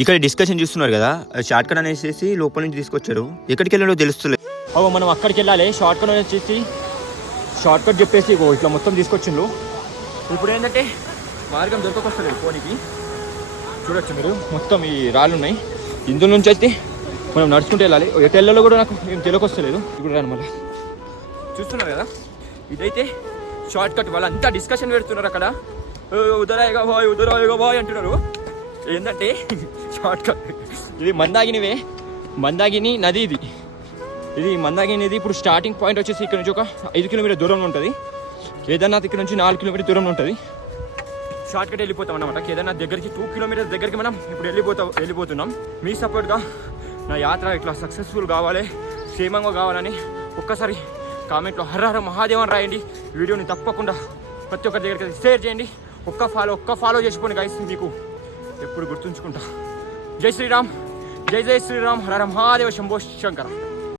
ఇక్కడ డిస్కషన్ చూస్తున్నారు కదా, షార్ట్ కట్ అనేసి లోపల నుంచి తీసుకొచ్చారు. ఎక్కడికి వెళ్ళాలో తెలుస్తలేదు. మనం అక్కడికి వెళ్ళాలి. షార్ట్ కట్ వచ్చేసి షార్ట్ కట్ చెప్పేసి ఇట్లా మొత్తం తీసుకొచ్చిండ్రు. ఇప్పుడు ఏంటంటే మార్గం దొరకొస్తలేదు పోనీకి. చూడొచ్చు మీరు, మొత్తం ఈ రాళ్ళు ఉన్నాయి. ఇందులో నుంచి అయితే మనం నడుచుకుంటూ వెళ్ళాలి. ఎటు వెళ్ళాలో కూడా నాకు ఏం తెలియకొస్తలేదు. ఇప్పుడు రాను మళ్ళీ చూస్తున్నారు కదా, ఇదైతే షార్ట్ కట్. వాళ్ళు అంతా డిస్కషన్ పెడుతున్నారు అక్కడ. ఉదరాయిగా బాయ్ అంటున్నారు. ఏంటంటే షార్ట్ కట్ ఇది మందాగిని నది. ఇది మందాగిని నది. ఇప్పుడు స్టార్టింగ్ పాయింట్ వచ్చేసి ఇక్కడ నుంచి ఒక 5 కిలోమీటర్ దూరంలో ఉంటుంది. కేదార్నాథ్ ఇక్కడ నుంచి 4 కిలోమీటర్ దూరంలో ఉంటుంది. షార్ట్ కట్ వెళ్ళిపోతాం అన్నమాట. కేదార్నాథ్ దగ్గరికి 2 కిలోమీటర్స్ దగ్గరికి మనం ఇప్పుడు వెళ్ళిపోతున్నాం. మీ సపోర్ట్గా నా యాత్ర ఇట్లా సక్సెస్ఫుల్ కావాలి, క్షేమంగా కావాలని ఒక్కసారి కామెంట్లో హర హర మహాదేవ్ అని రాయండి. వీడియోని తప్పకుండా ప్రతి ఒక్కరి దగ్గరికి షేర్ చేయండి. ఒక్క ఫాలో చేసుకోండి గైస్. మీకు ఎప్పుడు గుర్తుంచుకుంటా. జై శ్రీరామ్, జై శ్రీరామ్, హర హర మహాదేవ, శంభో శంకర.